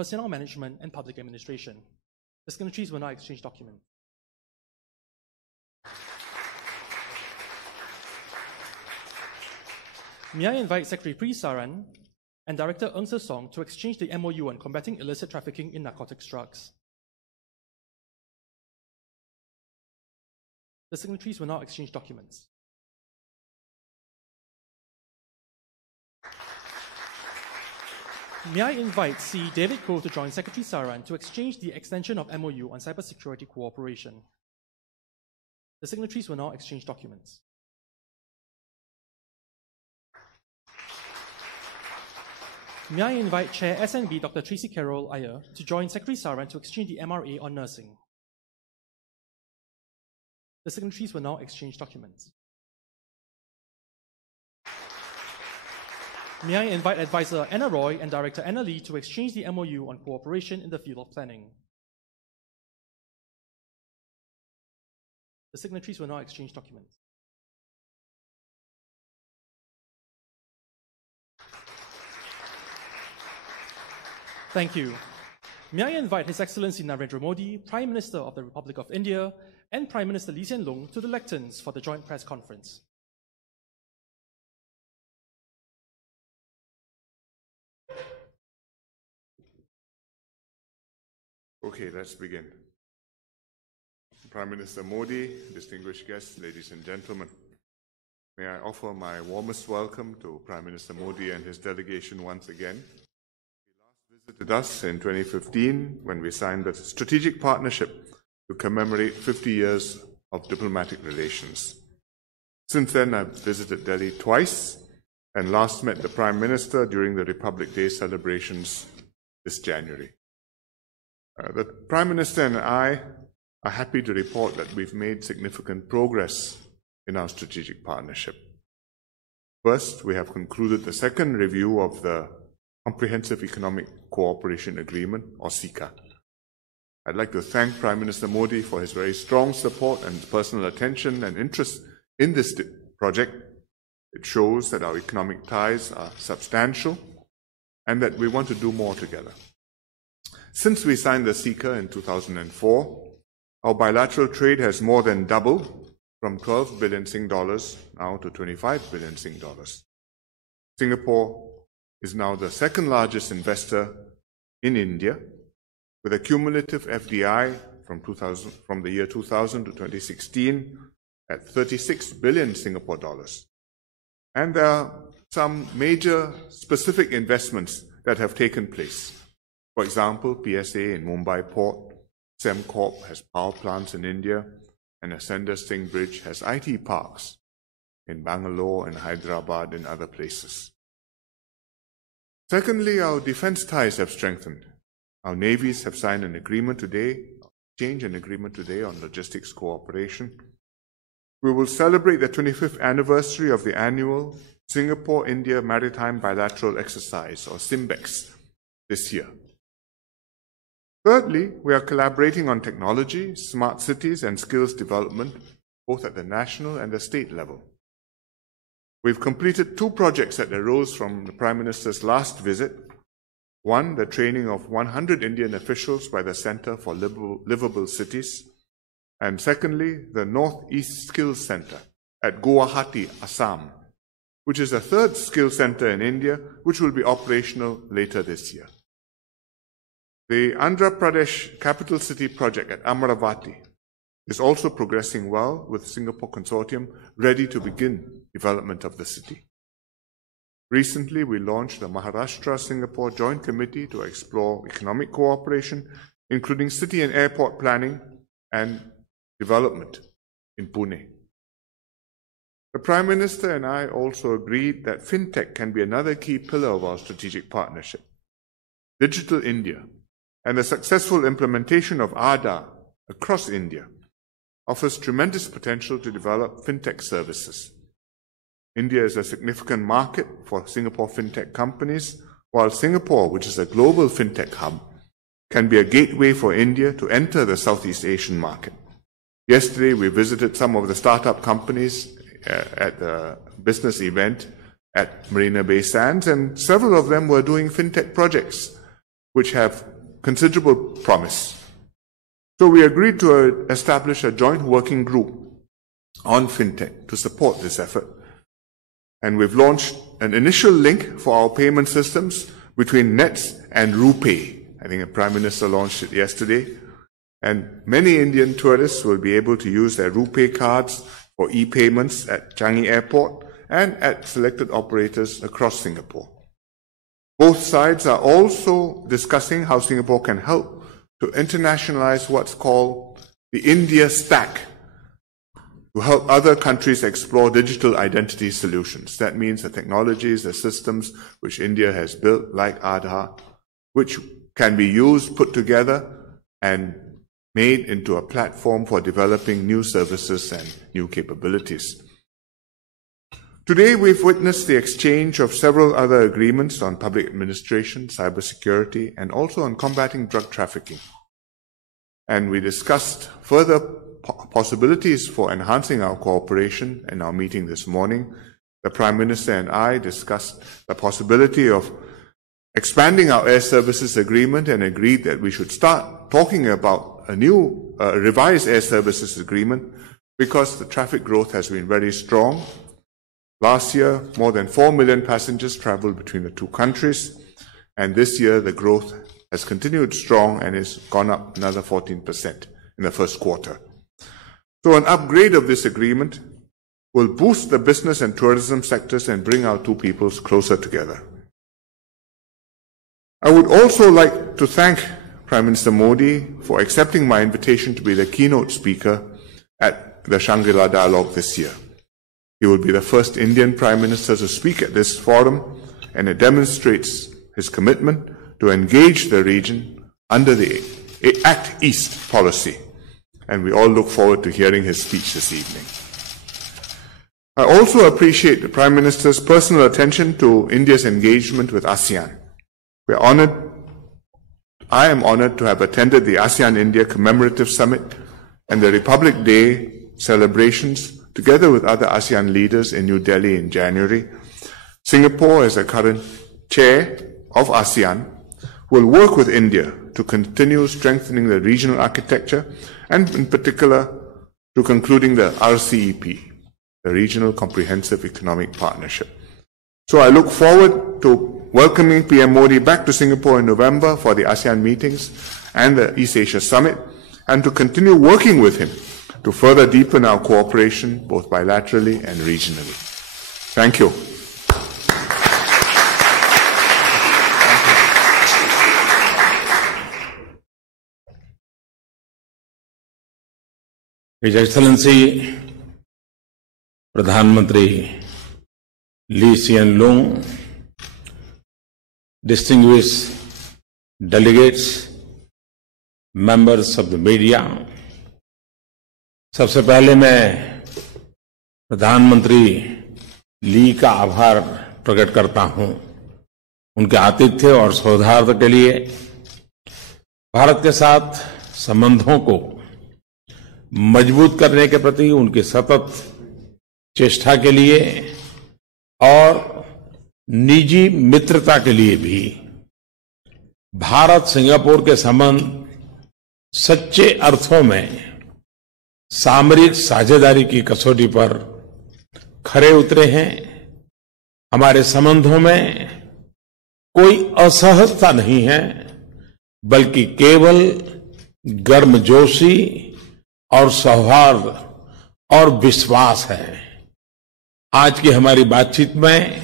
Personnel Management and Public Administration. The signatories will now exchange documents. May I invite Secretary Pri Saran and Director Ng Se Song to exchange the MOU on combating illicit trafficking in narcotics drugs. The signatories will now exchange documents. May I invite C. David Koh to join Secretary Saran to exchange the extension of MOU on cybersecurity cooperation. The signatories will now exchange documents. May I invite Chair SNB Dr. Tracy Carroll Iyer to join Secretary Saran to exchange the MRA on nursing. The signatories will now exchange documents. May I invite Advisor Anna Roy and Director Anna Lee to exchange the MOU on cooperation in the field of planning. The signatories will now exchange documents. Thank you. May I invite His Excellency Narendra Modi, Prime Minister of the Republic of India, and Prime Minister Lee Hsien Loong to the lecterns for the joint press conference. Okay, let's begin. Prime Minister Modi, distinguished guests, ladies and gentlemen, may I offer my warmest welcome to Prime Minister Modi and his delegation once again. He last visited us in 2015 when we signed the strategic partnership to commemorate 50 years of diplomatic relations. Since then, I've visited Delhi twice and last met the Prime Minister during the Republic Day celebrations this January. The Prime Minister and I are happy to report that we've made significant progress in our strategic partnership. First, we have concluded the second review of the Comprehensive Economic Cooperation Agreement, or CECA. I'd like to thank Prime Minister Modi for his very strong support and personal attention and interest in this project. It shows that our economic ties are substantial and that we want to do more together. Since we signed the CECA in 2004, our bilateral trade has more than doubled from 12 billion Sing dollars now to 25 billion Sing dollars. Singapore is now the second largest investor in India, with a cumulative FDI from the year 2000 to 2016 at 36 billion Singapore dollars. And there are some major specific investments that have taken place. For example, PSA in Mumbai Port, Semcorp has power plants in India, and Ascender Singh Bridge has IT parks in Bangalore and Hyderabad and other places. Secondly, our defense ties have strengthened. Our navies have signed an agreement today, on logistics cooperation. We will celebrate the 25th anniversary of the annual Singapore-India Maritime Bilateral Exercise, or SIMBEX, this year. Thirdly, we are collaborating on technology, smart cities, and skills development, both at the national and the state level. We've completed 2 projects that arose from the Prime Minister's last visit. One, the training of 100 Indian officials by the Centre for Livable Cities. And secondly, the Northeast Skills Centre at Guwahati, Assam, which is the 3rd skills centre in India, which will be operational later this year. The Andhra Pradesh Capital City project at Amaravati is also progressing well, with Singapore Consortium ready to begin development of the city. Recently, we launched the Maharashtra-Singapore Joint Committee to explore economic cooperation, including city and airport planning and development in Pune. The Prime Minister and I also agreed that fintech can be another key pillar of our strategic partnership. Digital India and the successful implementation of Aadhaar across India offers tremendous potential to develop fintech services. India is a significant market for Singapore fintech companies, while Singapore, which is a global fintech hub, can be a gateway for India to enter the Southeast Asian market. Yesterday, we visited some of the startup companies at the business event at Marina Bay Sands, and several of them were doing fintech projects. which have considerable promise. So we agreed to establish a joint working group on fintech to support this effort. And we've launched an initial link for our payment systems between NETS and RuPay. I think the Prime Minister launched it yesterday. And many Indian tourists will be able to use their RuPay cards for e-payments at Changi Airport and at selected operators across Singapore. Both sides are also discussing how Singapore can help to internationalize what's called the India Stack, to help other countries explore digital identity solutions. That means the technologies, the systems which India has built, like Aadhaar, which can be used, put together, and made into a platform for developing new services and new capabilities. Today, we've witnessed the exchange of several other agreements on public administration, cybersecurity, and also on combating drug trafficking. And we discussed further possibilities for enhancing our cooperation in our meeting this morning. The Prime Minister and I discussed the possibility of expanding our air services agreement and agreed that we should start talking about a new revised air services agreement because the traffic growth has been very strong. Last year, more than 4 million passengers traveled between the two countries, and this year the growth has continued strong and has gone up another 14% in the first quarter. So an upgrade of this agreement will boost the business and tourism sectors and bring our two peoples closer together. I would also like to thank Prime Minister Modi for accepting my invitation to be the keynote speaker at the Shangri-La Dialogue this year. He will be the first Indian Prime Minister to speak at this forum, and it demonstrates his commitment to engage the region under the Act East policy. And we all look forward to hearing his speech this evening. I also appreciate the Prime Minister's personal attention to India's engagement with ASEAN. I am honored to have attended the ASEAN-India Commemorative Summit and the Republic Day celebrations together with other ASEAN leaders in New Delhi in January. Singapore, as the current chair of ASEAN, will work with India to continue strengthening the regional architecture and in particular to concluding the RCEP, the Regional Comprehensive Economic Partnership. So I look forward to welcoming PM Modi back to Singapore in November for the ASEAN meetings and the East Asia Summit, and to continue working with him to further deepen our cooperation both bilaterally and regionally. Thank you. His Excellency Pradhanmantri Lee Hsien Loong, distinguished delegates, members of the media, सबसे पहले मैं प्रधानमंत्री ली का आभार प्रकट करता हूं उनके आतिथ्य और सौहार्द के लिए, भारत के साथ संबंधों को मजबूत करने के प्रति उनकी सतत चेष्टा के लिए और निजी मित्रता के लिए भी। भारत सिंगापुर के संबंध सच्चे अर्थों में सामरिक साझेदारी की कसौटी पर खरे उतरे हैं। हमारे संबंधों में कोई असहजता नहीं है, बल्कि केवल गर्मजोशी और सौहार्द और विश्वास है। आज की हमारी बातचीत में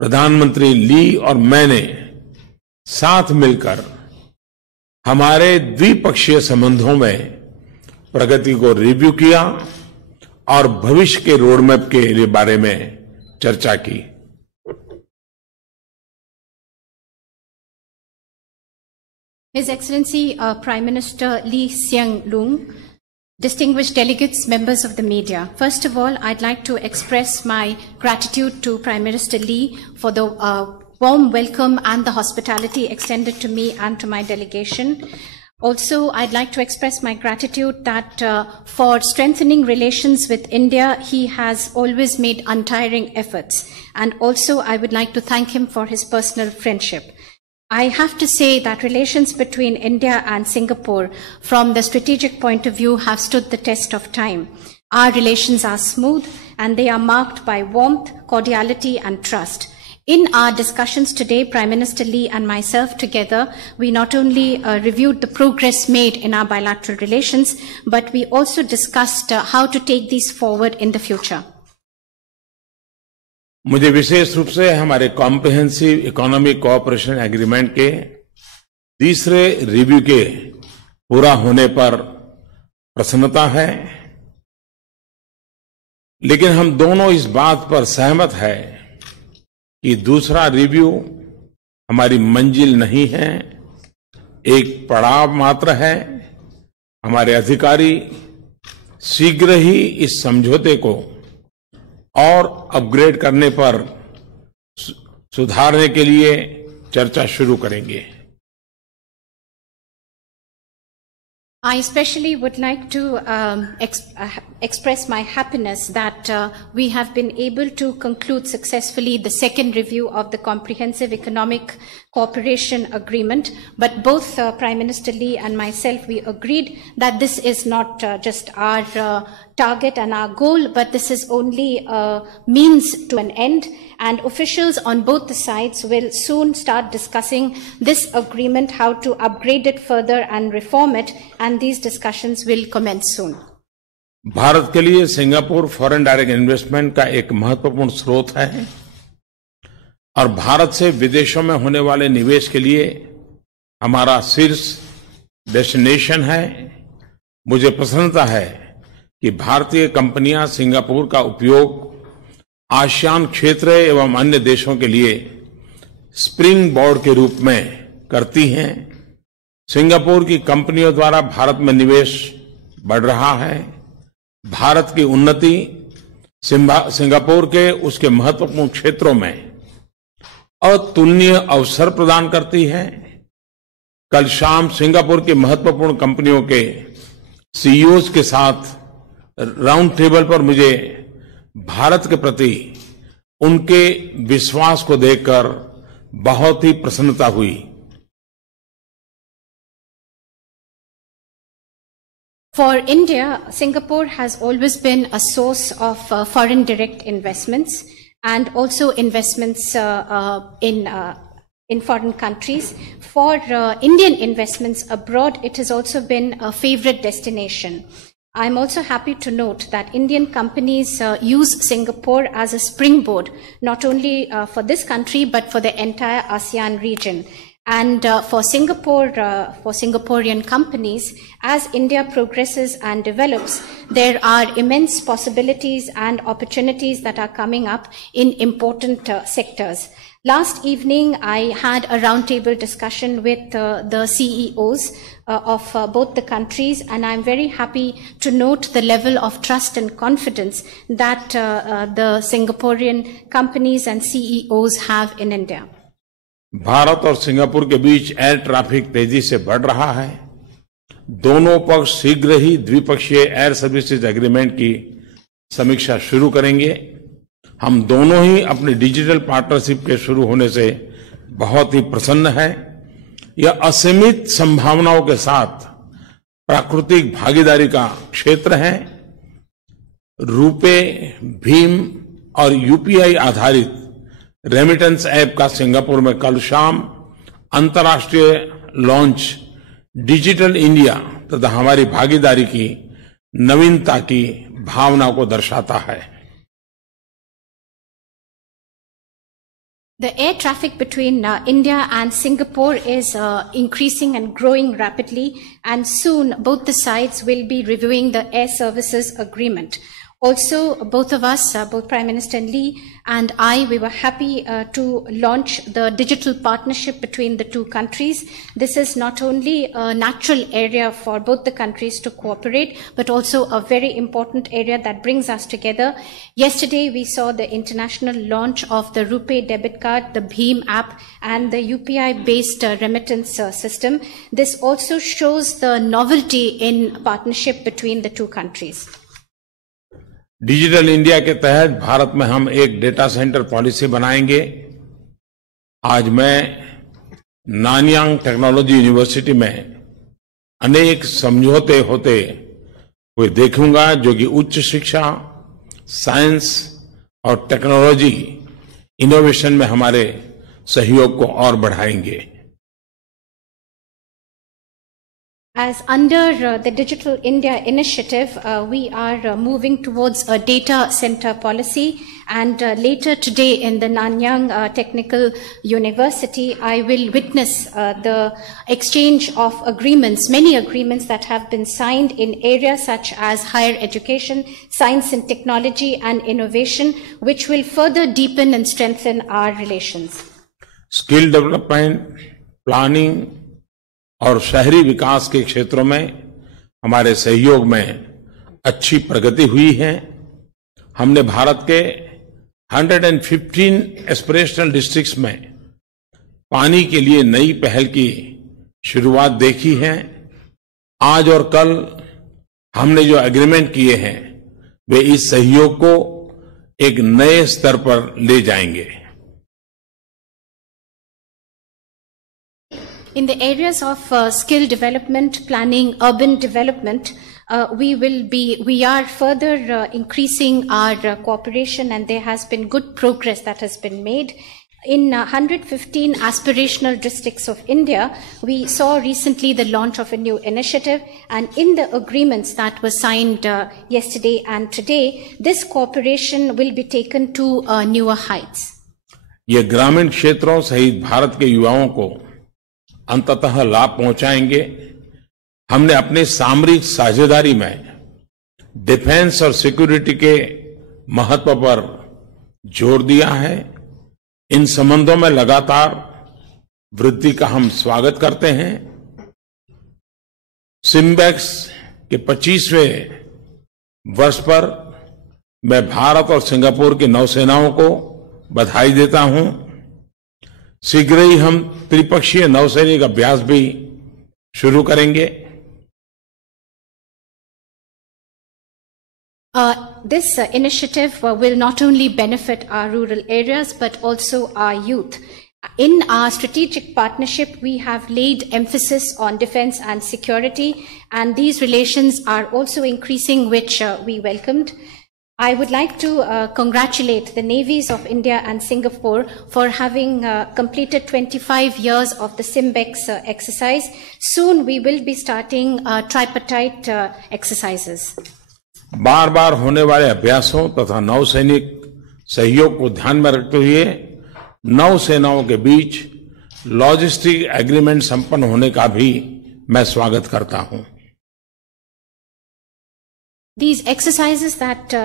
प्रधानमंत्री ली और मैंने साथ मिलकर हमारे द्विपक्षीय संबंधों में प्रगति को रिव्यू किया और भविष्य के रोडमैप के बारे में चर्चा की। His Excellency Prime Minister Lee Hsien Loong, distinguished delegates, members of the media. First of all, I'd like to express my gratitude to Prime Minister Lee for the warm welcome and the hospitality extended to me and to my delegation. Also, I'd like to express my gratitude that for strengthening relations with India, he has always made untiring efforts. And also, I would like to thank him for his personal friendship. I have to say that relations between India and Singapore, from the strategic point of view, have stood the test of time. Our relations are smooth and they are marked by warmth, cordiality and trust. In our discussions today, Prime Minister Lee and myself together, we not only reviewed the progress made in our bilateral relations, but we also discussed how to take these forward in the future. मुझे विशेष रूप से हमारे comprehensive economic cooperation agreement के तीसरे review के पूरा होने पर प्रसन्नता है, लेकिन हम दोनों इस बात पर सहमत है कि दूसरा रिव्यू हमारी मंजिल नहीं है, एक पड़ाव मात्र है। हमारे अधिकारी शीघ्र ही इस समझौते को और अपग्रेड करने पर सुधारने के लिए चर्चा शुरू करेंगे। I especially would like to express my happiness that we have been able to conclude successfully the second review of the Comprehensive Economic Cooperation Agreement. But both Prime Minister Lee and myself, we agreed that this is not just our target and our goal, but this is only a means to an end. And officials on both the sides will soon start discussing this agreement, how to upgrade it further and reform it, and these discussions will commence soon. Bharat के लिए Singapore foreign direct investment का एक महत्वपूर्ण स्रोत है और भारत से विदेशों में होने वाले निवेश के लिए हमारा शीर्ष डेस्टिनेशन है। मुझे प्रसन्नता है कि भारतीय कंपनियां सिंगापुर का उपयोग आसियान क्षेत्र एवं अन्य देशों के लिए स्प्रिंग बोर्ड के रूप में करती हैं। सिंगापुर की कंपनियों द्वारा भारत में निवेश बढ़ रहा है। भारत की उन्नति सिंगापुर के उसके महत्वपूर्ण क्षेत्रों में अतुलनीय अवसर प्रदान करती है। कल शाम सिंगापुर की महत्वपूर्ण कंपनियों के सीईओज के साथ राउंड टेबल पर मुझे भारत के प्रति उनके विश्वास को देखकर बहुत ही प्रसन्नता हुई। For India, Singapore has always been a source of foreign direct investments and also investments in foreign countries. For Indian investments abroad, it has also been a favorite destination. I'm also happy to note that Indian companies use Singapore as a springboard, not only for this country, but for the entire ASEAN region. And for Singapore, for Singaporean companies, as India progresses and develops, there are immense possibilities and opportunities that are coming up in important sectors. Last evening, I had a roundtable discussion with the CEOs of both the countries, and I'm very happy to note the level of trust and confidence that the Singaporean companies and CEOs have in India. Bharat और Singapore के बीच air traffic तेजी से बढ़ रहा है। दोनों पक्ष शीघ्र ही द्विपक्षीय एयर सर्विसेज एग्रीमेंट की समीक्षा शुरू करेंगे। हम दोनों ही अपने डिजिटल पार्टनरशिप के शुरू होने से बहुत ही प्रसन्न हैं। यह असीमित संभावनाओं के साथ प्राकृतिक भागीदारी का क्षेत्र है। रुपे, भीम और यूपीआई आधारित रेमिटेंस ऐप का सिंगापुर में कल शाम अंतर्राष्ट्रीय लॉन्च डिजिटल इंडिया तथा हमारी भागीदारी की नवीनता की भावना को दर्शाता है। The air traffic between India and Singapore is increasing and growing rapidly, and soon both the sides will be reviewing the air services agreement. Also, both of us, both Prime Minister Lee and I, we were happy to launch the digital partnership between the two countries. This is not only a natural area for both the countries to cooperate, but also a very important area that brings us together. Yesterday, we saw the international launch of the RuPay debit card, the Bheem app, and the UPI-based remittance system. This also shows the novelty in partnership between the two countries. Digital India के तहत भारत में हम एक data centre policy बनाएंगे। आज मैं Nanyang technology university में अनेक समझौते होते हुए देखूंगा जो कि उच्च शिक्षा, साइंस और टेक्नोलॉजी इनोवेशन में हमारे सहयोग को और बढ़ाएंगे। As under the Digital India initiative, we are moving towards a data center policy, and later today in the Nanyang Technical University, I will witness the exchange of agreements, many agreements that have been signed in areas such as higher education, science and technology and innovation, which will further deepen and strengthen our relations. Skill development, planning और शहरी विकास के क्षेत्रों में हमारे सहयोग में अच्छी प्रगति हुई है। हमने भारत के 115 एस्पिरेशनल डिस्ट्रिक्ट्स में पानी के लिए नई पहल की शुरुआत देखी है। आज और कल हमने जो एग्रीमेंट किए हैं वे इस सहयोग को एक नए स्तर पर ले जाएंगे। In the areas of skill development, planning, urban development, we are further increasing our cooperation, and there has been good progress that has been made. In 115 aspirational districts of India, we saw recently the launch of a new initiative, and in the agreements that were signed yesterday and today, this cooperation will be taken to newer heights. ये ग्रामीण क्षेत्रों सहित भारत के युवाओं को अंततः लाभ पहुंचाएंगे। हमने अपनी सामरिक साझेदारी में डिफेंस और सिक्योरिटी के महत्व पर जोर दिया है। इन संबंधों में लगातार वृद्धि का हम स्वागत करते हैं। सिम्बेक्स के 25वें वर्ष पर मैं भारत और सिंगापुर की नौसेनाओं को बधाई देता हूं। शीघ्र ही हम त्रिपक्षीय नौसैनिक अभ्यास भी शुरू करेंगे। This initiative will not only benefit our rural areas but also our youth. In our strategic partnership, we have laid emphasis on defense and security, and these relations are also increasing, which we welcomed. I would like to congratulate the navies of India and Singapore for having completed 25 years of the Simbex exercise. Soon we will be starting tripartite exercises. बार बार होने वाले अभ्यासों तथा नौसैनिक सहयोग को ध्यान में रखते हुए नौसेनाओं के बीच लॉजिस्टिक एग्रीमेंट संपन्न होने का भी मैं स्वागत करता हूं। These exercises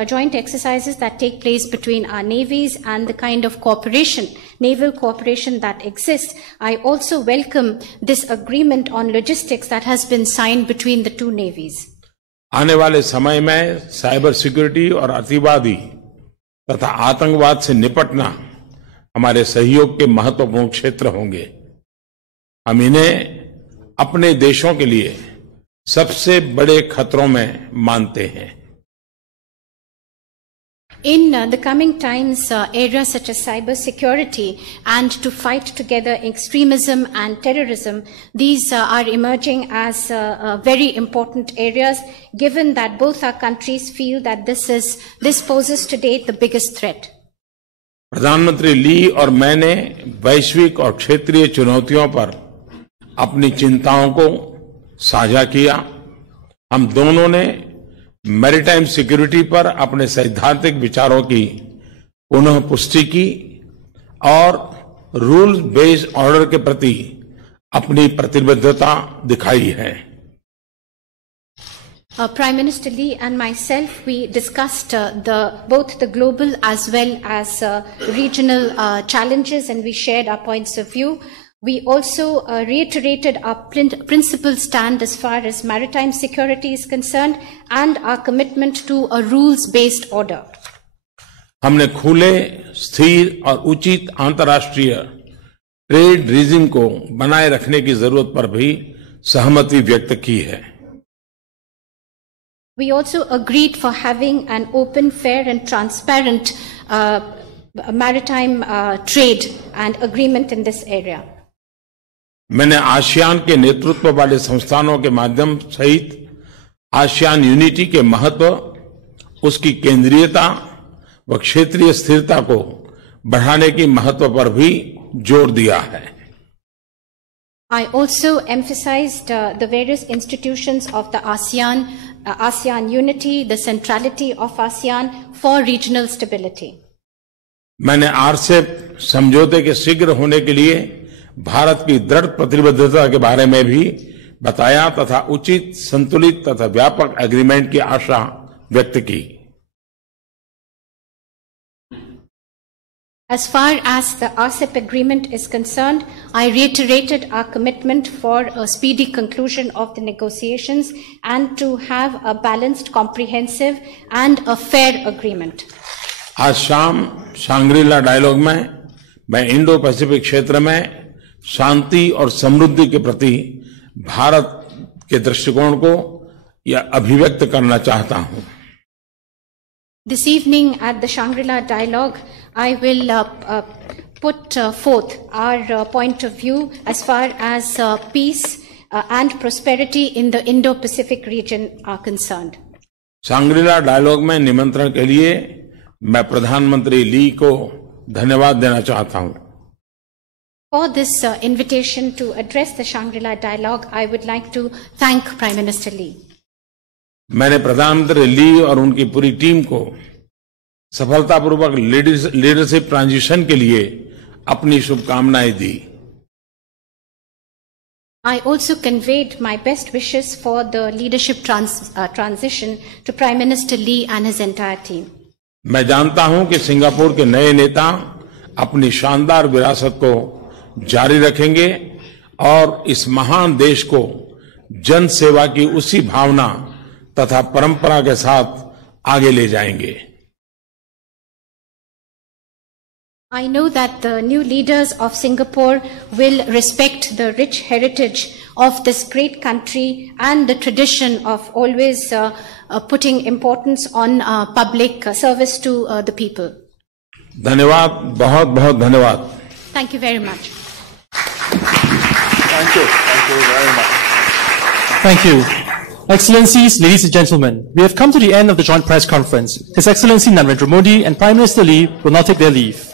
joint exercises that take place between our navies and the kind of cooperation, naval cooperation that exists, I also welcome this agreement on logistics that has been signed between the two navies. आने वाले समय में cyber security और अतिवादी तथा आतंकवाद से निपटना हमारे सहयोग के महत्वपूर्ण क्षेत्र होंगे। हम इन्हें अपने देशों के लिए सबसे बड़े खतरों में मानते हैं। In the coming times, areas such as cyber security and to fight together extremism and terrorism, these are emerging as very important areas, given that both our countries feel that this poses today the biggest threat. प्रधानमंत्री ली और मैंने वैश्विक और क्षेत्रीय चुनौतियों पर अपनी चिंताओं को साझा किया। हम दोनों ने मैरीटाइम सिक्योरिटी पर अपने सैद्धांतिक विचारों की पुनः पुष्टि की और रूल बेस्ड ऑर्डर के प्रति अपनी प्रतिबद्धता दिखाई है। Prime Minister Lee and myself, we discussed both the global as well as regional challenges, and we shared our points of view. We also reiterated our principal stand as far as maritime security is concerned and our commitment to a rules-based order. हमने खुले, स्थिर और उचित अंतर्राष्ट्रीय trade regime को बनाए रखने की जरूरत पर भी सहमति व्यक्त की है। We also agreed for having an open, fair and transparent maritime trade and agreement in this area. मैंने आसियान के नेतृत्व वाले संस्थानों के माध्यम सहित आसियान यूनिटी के महत्व, उसकी केंद्रीयता व क्षेत्रीय स्थिरता को बढ़ाने की महत्व पर भी जोर दिया है. I also emphasized the various institutions of the ASEAN unity, the centrality of ASEAN for regional stability. मैंने RCEP समझौते के शीघ्र होने के लिए भारत की दृढ़ प्रतिबद्धता के बारे में भी बताया तथा उचित, संतुलित तथा व्यापक एग्रीमेंट की आशा व्यक्त की. As far as the RCEP agreement is concerned, I reiterated our commitment for a speedy conclusion of the negotiations and to have a balanced, comprehensive and a fair agreement. आज शाम शांग्रीला डायलॉग में मैं Indo Pacific क्षेत्र में शांति और समृद्धि के प्रति भारत के दृष्टिकोण को यह अभिव्यक्त करना चाहता हूं. This evening at the Shangri-La Dialogue, I will put forth our point of view as far as peace and prosperity in the Indo-Pacific region are concerned. Shangri La dialogue में निमंत्रण के लिए मैं प्रधानमंत्री ली को धन्यवाद देना चाहता हूं. For this invitation to address the Shangri-La Dialogue, I would like to thank Prime Minister Lee. मैंने प्रधानमंत्री ली और उनकी पूरी टीम को सफलतापूर्वक लीडरशिप ट्रांजिशन के लिए अपनी शुभकामनाएं दी. I also conveyed my best wishes for the leadership transition to Prime Minister Lee and his entire team. मैं जानता हूं कि सिंगापुर के नए नेता अपनी शानदार विरासत को जारी रखेंगे और इस महान देश को जन सेवा की उसी भावना तथा परंपरा के साथ आगे ले जाएंगे. I know that the new leaders of Singapore will respect the rich heritage of this great country and the tradition of always putting importance on public service to the people. धन्यवाद, बहुत बहुत धन्यवाद. Thank you very much. Thank you very much. Thank you. Excellencies, ladies and gentlemen, we have come to the end of the joint press conference. His Excellency Narendra Modi and Prime Minister Lee will now take their leave.